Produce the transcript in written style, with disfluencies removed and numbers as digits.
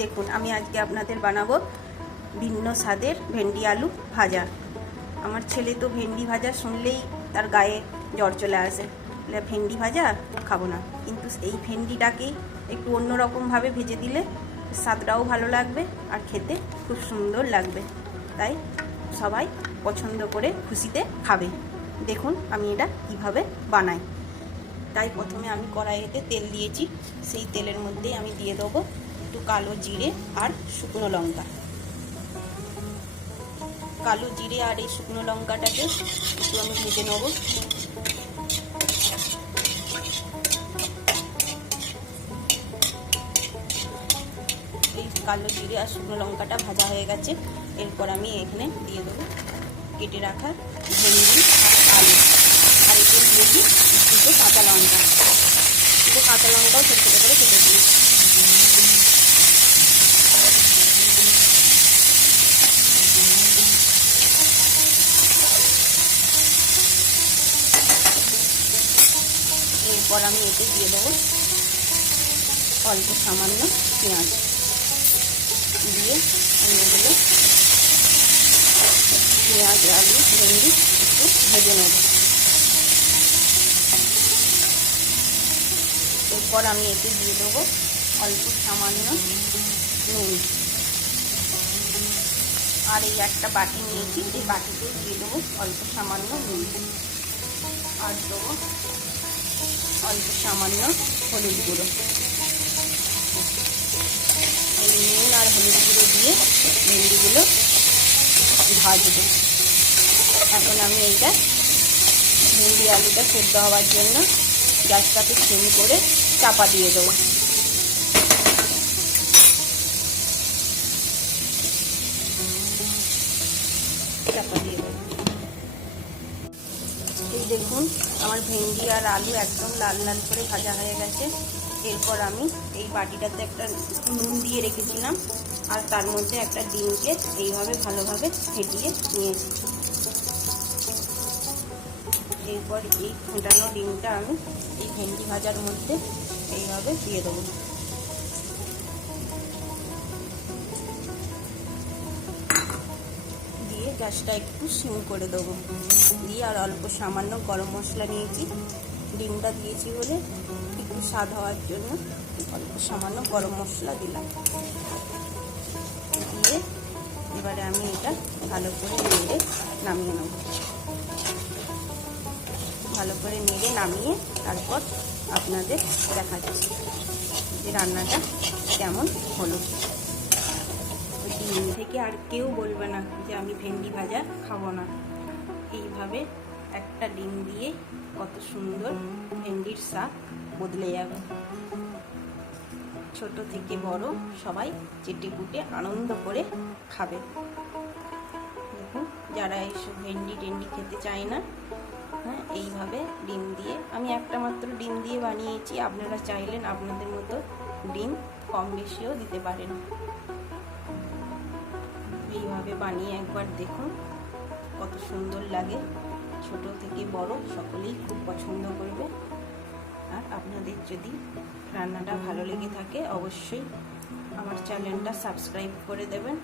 দেখুন আমি আজকে আপনাদের বানাবো ভিন্ন স্বাদের ভেন্ডি আলু ভাজা। আমার ছেলে তো ভেন্ডি ভাজা শুনলেই তার গায়ে জ্বর চলে আসে, ভেন্ডি ভাজা খাবো না। কিন্তু এই ভেন্ডিটাকে একটু অন্যরকমভাবে ভেজে দিলে স্বাদটাও ভালো লাগবে আর খেতে খুব সুন্দর লাগবে, তাই সবাই পছন্দ করে খুশিতে খাবে। দেখুন আমি এটা কিভাবে বানাই। তাই প্রথমে আমি কড়াইতে তেল দিয়েছি, সেই তেলের মধ্যেই আমি দিয়ে দেবো একটু কালো জিরে আর শুকনো লঙ্কা। কালো জিরে আর এই শুকনো লঙ্কাটাকে একটু আমি ভেজে নেব। এই কালো জিরে আর শুকনো লঙ্কাটা ভাজা হয়ে গেছে, এরপর আমি এখানে দিয়ে দেবো কেটে রাখা ভেন্ডি আর আলু, আর এতে দিয়েছি দুটো কাঁচা লঙ্কা। দুটো কাঁচা লঙ্কাও ছোটো ছোটো করে কেটে দিই। এরপর আমি এতে দিয়ে দেবো অল্প সামান্য পেঁয়াজ, দিয়ে আমি এগুলো পেঁয়াজ আলু ভেন্ডি একটু ভেজে নেব। এরপর আমি এতে দিয়ে দেবো অল্প সামান্য নুন, আর এই একটা বাটি নিয়েছি, এই বাটিতে দিয়ে দেবো অল্প সামান্য নুন, আর দেবো অল্প সামান্য হলুদ গুঁড়ো। এই নুন আর হলুদ গুঁড়ো দিয়ে ভেন্ডিগুলো ভাজবো। এখন আমি এইটা ভেন্ডি আলুটা সেদ্ধ হওয়ার জন্য গ্যাসটাকে সিম করে চাপা দিয়ে দেবো। চাপা দিয়ে দেবো। এই দেখুন আমার ভেন্ডি আর আলু একদম লাল লাল করে ভাজা হয়ে গেছে। এরপর আমি এই বাটিটাতে একটা নুন দিয়ে রেখেছিলাম, আর তার মধ্যে একটা ডিমকে এইভাবে ভালোভাবে ফেটিয়ে নিয়েছি। এরপর এই ফোটানো ডিমটা আমি এই ভেন্ডি ভাজার মধ্যে এইভাবে দিয়ে দেবো। দিয়ে গ্যাসটা একটু সিম করে দেবো, দিয়ে আর অল্প সামান্য গরম মশলা নিয়েছি, ডিমটা দিয়েছি বলে একটু স্বাদ হওয়ার জন্য অল্প সামান্য গরম মশলা দিলাম। দিয়ে এবারে আমি এটা ভালো করে নেড়ে নামিয়ে নেব। ভালো করে নেড়ে নামিয়ে তারপর আপনাদের দেখাচ্ছি যে রান্নাটা কেমন হলো। ডিম থেকে আর কেউ বলবে না যে আমি ভেন্ডি ভাজা খাবো না। এইভাবে একটা ডিম দিয়ে কত সুন্দর ভেন্ডির স্বাদ বদলে যাবে। ছোট থেকে বড় সবাই চেটে পুটে আনন্দ করে খাবে। দেখুন যারা এইসব ভেন্ডি টেন্ডি খেতে চায় না, হ্যাঁ এইভাবে ডিম দিয়ে, আমি একটা মাত্র ডিম দিয়ে বানিয়েছি, আপনারা চাইলেন আপনাদের মতো ডিম কম বেশিও দিতে পারেন। এইভাবে বানিয়ে একবার দেখুন কত সুন্দর লাগে। ছোট থেকে বড় সকলেই খুব পছন্দ করবে। আর আপনাদের যদি রান্নাটা ভালো লেগে থাকে অবশ্যই আমার চ্যানেলটা সাবস্ক্রাইব করে দেবেন।